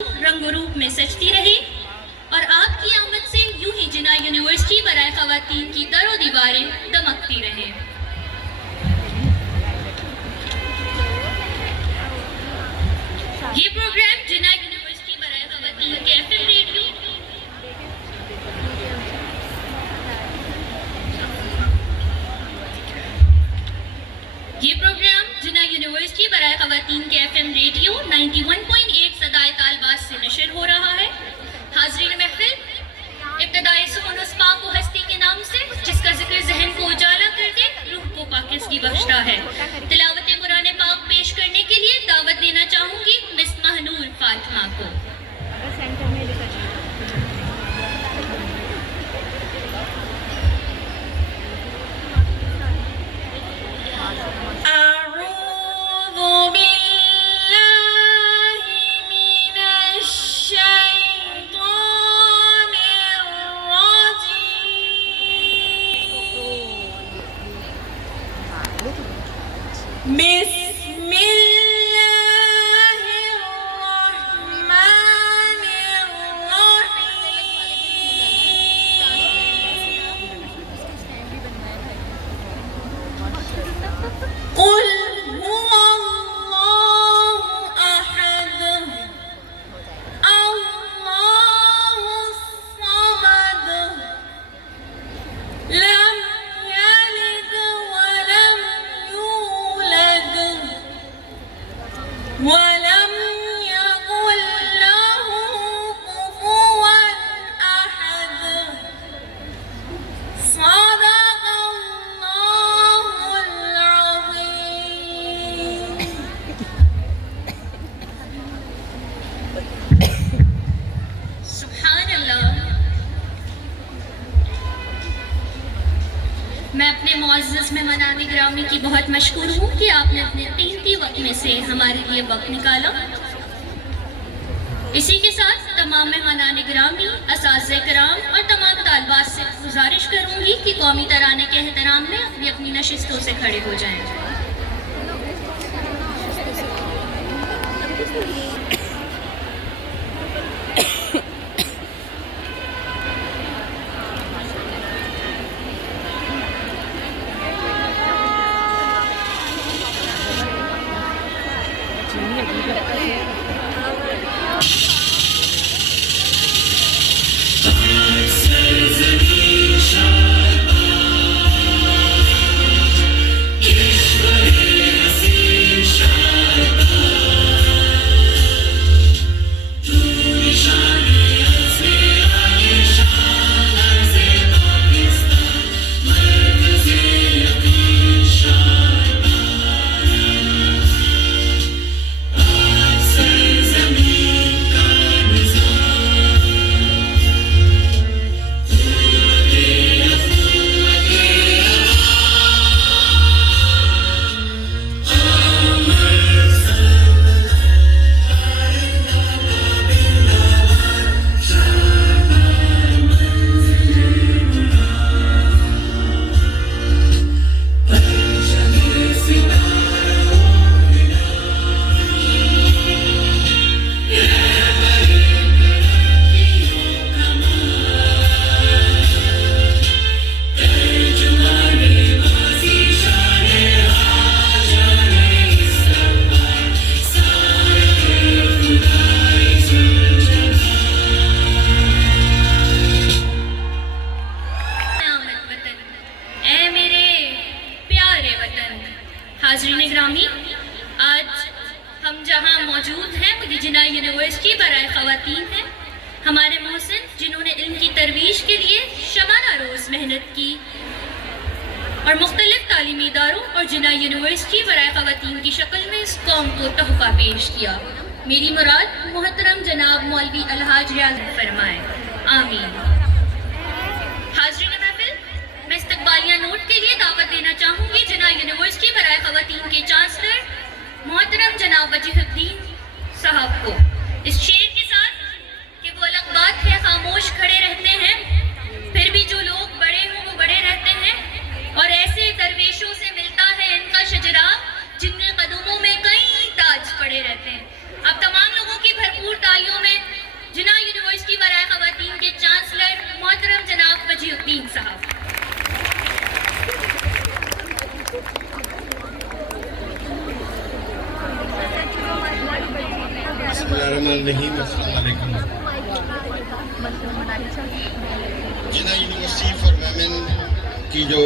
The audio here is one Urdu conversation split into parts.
رنگ و روپ میں سجتی رہی اور آپ کی آمد سے یوں ہی جناح یونیورسٹی برائے خواتین کی در و دیواریں دمکتی رہیں۔ یہ پروگرام جناح یونیورسٹی برائے خواتین کے FM ریڈیو برائے خواتین کے FM ریڈیو 91.8 صدائے طالبات سے نشر ہو رہا ہے۔ حاضرین محفل، ابتدائی سکون اس پاک و ہستی کے نام سے جس کا ذکر ذہن کو اجالا کر دے، روح کو پاکیزگی بخشتا ہے۔ تلاوت قرآن پاک پیش کرنے کے لیے دعوت دینا چاہوں گی مس مہنور فاطمہ کو۔ بسم اللہ الرحمن الرحیم قل هو اللہ احد اللہ الصمد لم يلد ولم يولد ولم يكن له كفوا أحد صدق الله العظيم۔ سبحان اللہ۔ میں اپنے معزز مہمانان گرامی کی بہت مشکور ہوں کہ آپ نے اپنے قیمتی وقت میں سے ہمارے لیے وقت نکالا۔ اسی کے ساتھ تمام مہمانان گرامی، اساتذہ کرام اور تمام طالبات سے گزارش کروں گی کہ قومی ترانے کے احترام میں اپنی اپنی نشستوں سے کھڑے ہو جائیں۔ حاضرین گرامی، آج ہم جہاں موجود ہیں وہ جناح یونیورسٹی برائے خواتین ہیں۔ ہمارے محسن جنہوں نے علم کی ترویج کے لیے شبانہ روز محنت کی اور مختلف تعلیمی اداروں اور جناح یونیورسٹی برائے خواتین کی شکل میں اس قوم کو تحفہ پیش کیا۔ میری مراد محترم جناب مولوی الحاج ریاض فرمائے، آمین۔ حاضرین محفل، میں استقبالیہ نوٹ کے لیے دعوت دینا چاہوں گی جناح یونیورسٹی برائے خواتین کے چانسلر محترم جناب وجیہ الدین صاحب کو، اس شعر کے ساتھ کہ وہ الگ بات ہے خاموش کھڑے رہتے ہیں، پھر بھی جو لوگ بڑے ہوں وہ بڑے رہتے ہیں، اور ایسے درویشوں سے ملتا ہے ان کا شجرا جن کے قدموں میں کئی تاج پڑے رہتے ہیں۔ اب تمام لوگوں کی بھرپور تالیوں میں الرحیم السلام علیکم. جناح یونیورسٹی فار ویمن کی جو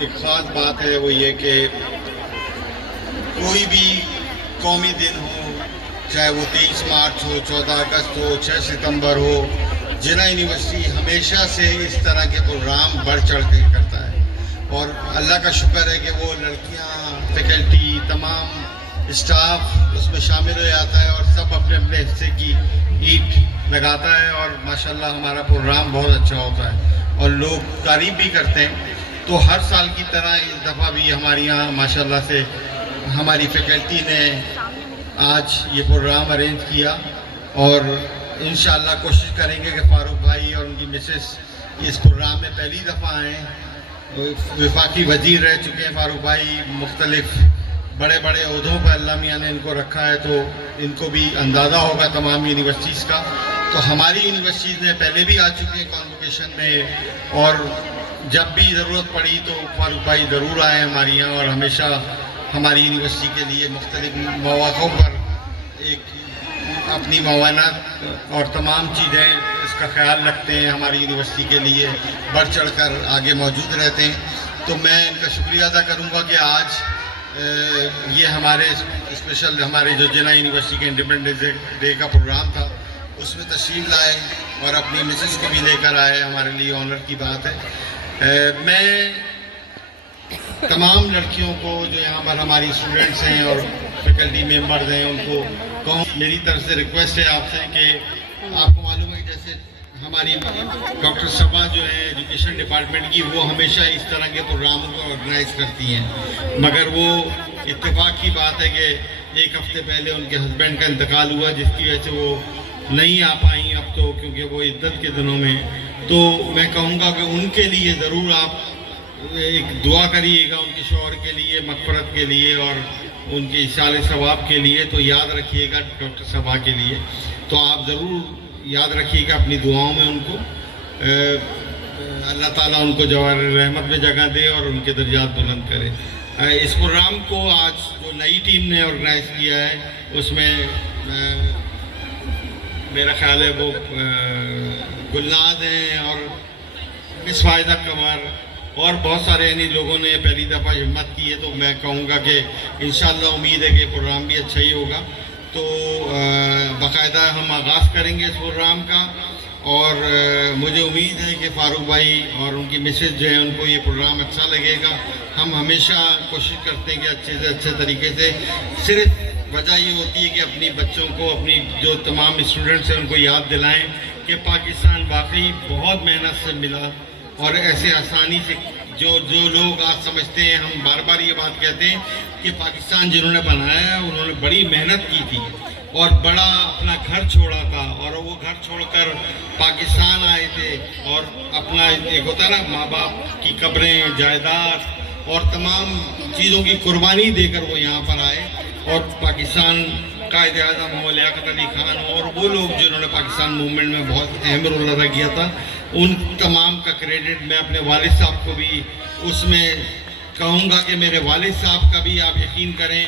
ایک خاص بات ہے وہ یہ کہ کوئی بھی قومی دن ہو، چاہے وہ 23 مارچ ہو، 14 اگست ہو، 6 ستمبر ہو، جناح یونیورسٹی ہمیشہ سے اس طرح کے پروگرام بڑھ چڑھ کے کرتا ہے. اور اللہ کا شکر ہے کہ وہ لڑکیاں، فیکلٹی، تمام اسٹاف اس میں شامل ہو جاتا ہے اور سب اپنے اپنے حصے کی اینٹ لگاتا ہے اور ماشاءاللہ ہمارا پروگرام بہت اچھا ہوتا ہے اور لوگ تعریف بھی کرتے ہیں. تو ہر سال کی طرح اس دفعہ بھی ہمارے یہاں ماشاءاللہ سے ہماری فیکلٹی نے آج یہ پروگرام ارینج کیا اور انشاءاللہ کوشش کریں گے کہ فاروق بھائی اور ان کی مسز اس پروگرام میں پہلی دفعہ آئیں. وفاقی وزیر رہ چکے ہیں فاروق بھائی، مختلف بڑے بڑے عہدوں پر اللہ میاں نے ان کو رکھا ہے، تو ان کو بھی اندازہ ہوگا تمام یونیورسٹیز کا. تو ہماری یونیورسٹیز نے پہلے بھی آ چکے ہیں کانوکیشن میں اور جب بھی ضرورت پڑی تو فاروق بھائی ضرور آئے ہمارے یہاں اور ہمیشہ ہماری یونیورسٹی کے لیے مختلف مواقعوں پر ایک اپنی معاونت اور تمام چیزیں اس کا خیال رکھتے ہیں، ہماری یونیورسٹی کے لیے بڑھ چڑھ کر آگے موجود رہتے ہیں. تو میں ان کا شکریہ ادا کروں گا کہ آج یہ ہمارے اسپیشل ہمارے جو جناح یونیورسٹی کے انڈیپنڈنس ڈے کا پروگرام تھا اس میں تشریف لائے اور اپنی مسز کو بھی لے کر آئے. ہمارے لیے آنر کی بات ہے. میں تمام لڑکیوں کو جو یہاں پر ہماری اسٹوڈنٹس ہیں اور فیکلٹی ممبرز ہیں ان کو کہوں، میری طرف سے ریکویسٹ ہے آپ سے کہ آپ کو معلوم ہے کہ جیسے ہماری ڈاکٹر صبا جو ہے ایجوکیشن ڈپارٹمنٹ کی، وہ ہمیشہ اس طرح کے پروگراموں کو آرگنائز کرتی ہیں، مگر وہ اتفاق کی بات ہے کہ ایک ہفتے پہلے ان کے ہسبینڈ کا انتقال ہوا جس کی وجہ سے وہ نہیں آ پائیں اب تو، کیونکہ وہ عدت کے دنوں میں. تو میں کہوں گا کہ ان کے لیے ضرور آپ ایک دعا کریے گا، ان کے شوہر کے لیے، مغفرت کے لیے اور ان کے اصال ثواب کے لیے. تو یاد رکھیے گا ڈاکٹر صبا کے لیے، تو آپ ضرور یاد رکھیے گا اپنی دعاؤں میں ان کو. اللہ تعالیٰ ان کو جواہر رحمت میں جگہ دے اور ان کے درجات بلند کرے. اس پروگرام کو آج جو نئی ٹیم نے آرگنائز کیا ہے اس میں میرا خیال ہے وہ گلناد ہیں اور مس فائدہ قمر اور بہت سارے یعنی لوگوں نے پہلی دفعہ ہمت کی ہے. تو میں کہوں گا کہ انشاءاللہ امید ہے کہ پروگرام بھی اچھا ہی ہوگا. تو باقاعدہ ہم آغاز کریں گے اس پروگرام کا اور مجھے امید ہے کہ فاروق بھائی اور ان کی مسز جو ہے ان کو یہ پروگرام اچھا لگے گا. ہم ہمیشہ کوشش کرتے ہیں کہ اچھے سے اچھے طریقے سے، صرف وجہ یہ ہوتی ہے کہ اپنی بچوں کو، اپنی جو تمام اسٹوڈنٹس ہیں ان کو یاد دلائیں کہ پاکستان واقعی بہت محنت سے ملا اور ایسے آسانی سے جو لوگ آج سمجھتے ہیں، ہم بار بار یہ بات کہتے ہیں کہ پاکستان جنہوں نے بنایا ہے انہوں نے بڑی محنت کی تھی اور بڑا اپنا گھر چھوڑا تھا اور وہ گھر چھوڑ کر پاکستان آئے تھے اور اپنا ایک ہوتا ہے نا ماں باپ کی قبریں، جائیداد اور تمام چیزوں کی قربانی دے کر وہ یہاں پر آئے اور پاکستان قائد اعظم ہو، لیاقت علی خان ہو اور وہ لوگ جنہوں نے پاکستان موومنٹ میں بہت اہم رول ادا کیا تھا، ان تمام کا کریڈٹ میں اپنے والد صاحب کو بھی اس میں کہوں گا کہ میرے والد صاحب کا بھی آپ یقین کریں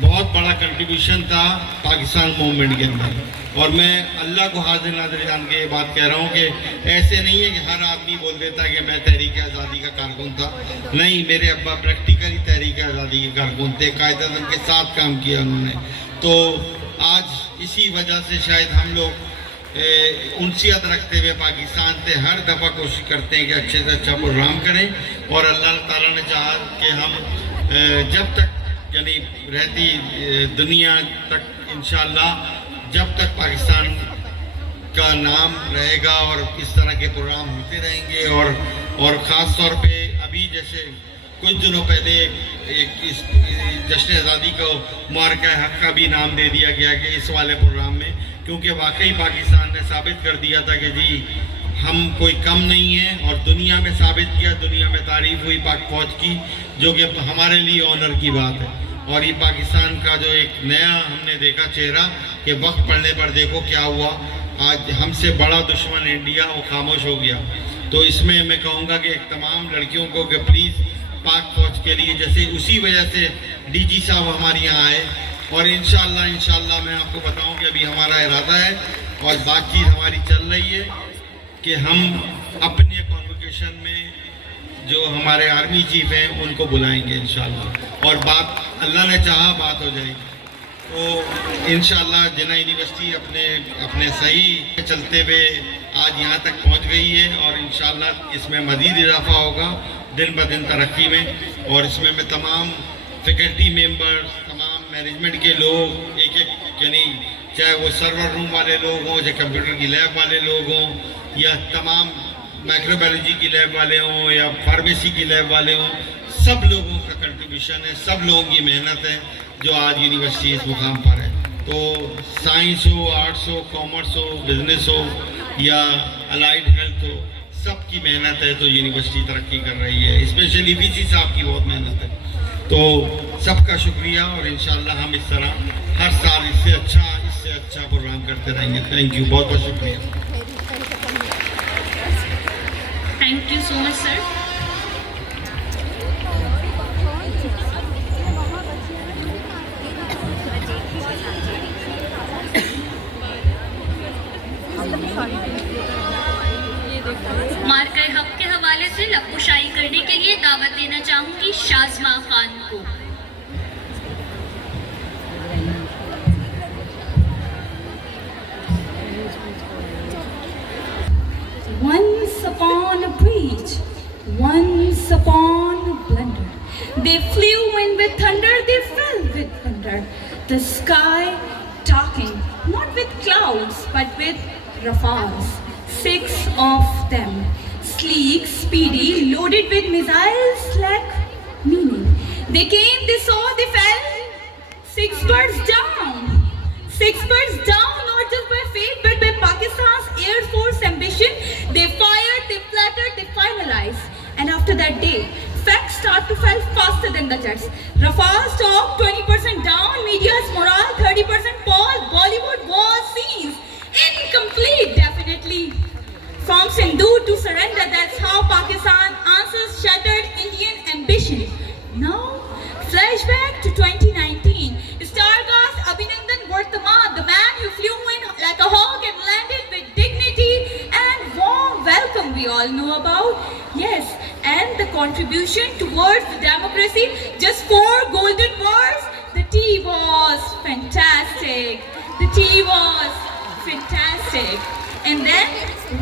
بہت بڑا کنٹریبیوشن تھا پاکستان موومنٹ کے اندر. اور میں اللہ کو حاضر ناظر جان کے یہ بات کہہ رہا ہوں کہ ایسے نہیں ہے کہ ہر آدمی بول دیتا ہے کہ میں تحریک آزادی کا کارکن تھا. نہیں، میرے ابا پریکٹیکلی تحریک آزادی کے کارکن تھے، قائد اعظم کے ساتھ کام کیا انہوں نے. تو آج اسی وجہ سے شاید ہم لوگ انسیت رکھتے ہوئے پاکستان سے ہر دفعہ کوشش کرتے ہیں کہ اچھے سے اچھا پروگرام کریں اور اللہ تعالیٰ نے چاہا کہ ہم جب تک یعنی رہتی دنیا تک انشاءاللہ جب تک پاکستان کا نام رہے گا اور اس طرح کے پروگرام ہوتے رہیں گے اور خاص طور پہ ابھی جیسے کچھ دنوں پہلے ایک اس جشن آزادی کو معرکہ حق کا بھی نام دے دیا گیا کہ اس والے پروگرام میں، کیونکہ واقعی پاکستان نے ثابت کر دیا تھا کہ جی ہم کوئی کم نہیں ہیں اور دنیا میں ثابت کیا، دنیا میں تعریف ہوئی پاک فوج کی، جو کہ ہمارے لیے آنر کی بات ہے. اور یہ پاکستان کا جو ایک نیا ہم نے دیکھا چہرہ کہ وقت پڑنے پر دیکھو کیا ہوا، آج ہم سے بڑا دشمن انڈیا وہ خاموش ہو گیا. تو اس میں میں کہوں گا کہ ایک تمام لڑکیوں کو کہ پلیز پاک فوج کے لیے، جیسے اسی وجہ سے ڈی جی صاحب ہمارے یہاں آئے اور انشاءاللہ میں آپ کو بتاؤں کہ ابھی ہمارا ارادہ ہے اور بات چیت ہماری چل رہی ہے کہ ہم اپنے کانوکیشن میں جو ہمارے آرمی چیف ہیں ان کو بلائیں گے انشاءاللہ، اور بات اللہ نے چاہا بات ہو جائے گی۔ تو انشاءاللہ جناح یونیورسٹی اپنے صحیح چلتے ہوئے آج یہاں تک پہنچ گئی ہے، اور انشاءاللہ اس میں مزید اضافہ ہوگا دن بدن ترقی میں، اور اس میں تمام فیکلٹی ممبرز، تمام مینجمنٹ کے لوگ ایک یعنی چاہے وہ سرور روم والے لوگ ہوں، چاہے کمپیوٹر کی لیب والے لوگ ہوں، یا تمام مائکرو بایولوجی کی لیب والے ہوں، یا فارمیسی کی لیب والے ہوں، سب لوگوں کا کنٹریبیوشن ہے، سب لوگوں کی محنت ہے جو آج یونیورسٹی اس مقام پر ہے۔ تو سائنس ہو، آرٹس ہو، کامرس ہو، بزنس ہو یا الائیڈ ہیلتھ ہو، سب کی محنت ہے تو یونیورسٹی ترقی کر رہی ہے، اسپیشلی وی سی صاحب کی بہت محنت ہے۔ تو سب کا شکریہ، اور انشاءاللہ ہم اس طرح ہر سال اس سے اچھا پروگرام کرتے رہیں گے۔ تھینک یو، بہت بہت شکریہ۔ Thank you so much, sir. مارکہ حق کے حوالے سے لب کشائی کرنے کے لیے دعوت دینا چاہوں گی شازمہ خان کو۔ Once upon a breach, once upon a blunder. They flew in with thunder, they fell with thunder. The sky darkened, not with clouds, but with Rafales. 6 of them, sleek, speedy, loaded with missiles, lack meaning. They came, they saw, they fell. 6 birds down. 6 birds down, not just by fate, but by Pakistan's Air Force ambition. They fired, they flattered, they finalized. And after that day, facts start to fall faster than the jets. Rafale stock 20% down, media's morale 30% fall, Bollywood war scenes incomplete, definitely. From Sindhu to surrender, that's how Pakistan answers shattered Indian ambition. Now, flashback to 2019. Starcast Abhinandan Varthaman, the man who flew in like a hawk and landed with dignity and warm welcome we all know about. Yes, and the contribution towards the democracy, just 4 golden words. The tea was fantastic. The tea was fantastic. And then,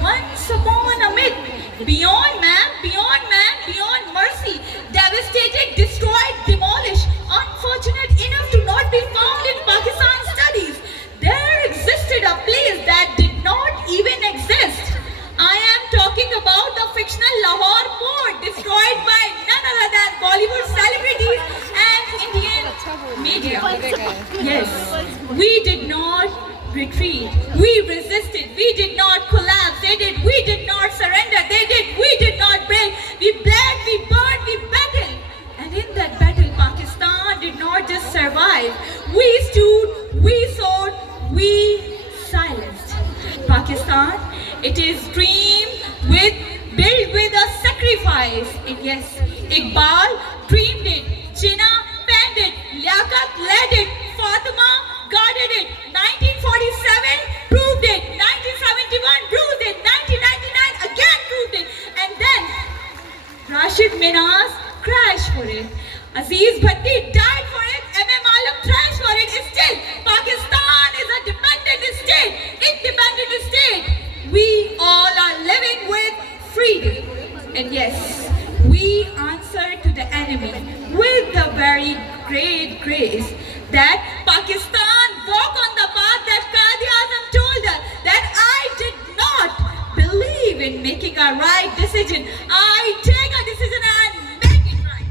once upon a myth, beyond man, beyond mercy, devastated, destroyed, demolished, unfortunate enough to not be found in Pakistan studies. There existed a place that did not even exist. I am talking about the fictional Lahore port, destroyed by none other than Bollywood celebrities and Indian media. Yes, we did not retreat. We resisted. We did not collapse. They did. We did not surrender. They did. We did not break. We bled, we burned, we battled. And in that battle, Pakistan did not just survive. We stood, we soared, we silenced. Pakistan, it is built with a sacrifice. And yes, Iqbal dreamed it. Jinnah penned it. Liaquat led it. Fatima guarded it. 1947 proved it. 1971 proved it. 1999 again proved it. And then Rashid Minhas crashed for it. Aziz Bhatti died for it. M.M. Alam thrashed for it. Still, Pakistan is a dependent state. Independent state. We all are living with freedom. And yes, we answer to the enemy with the very great grace that Pakistan walk on the path that Quaid-e-Azam told us, that I did not believe in making a right decision. I take a decision and make it right.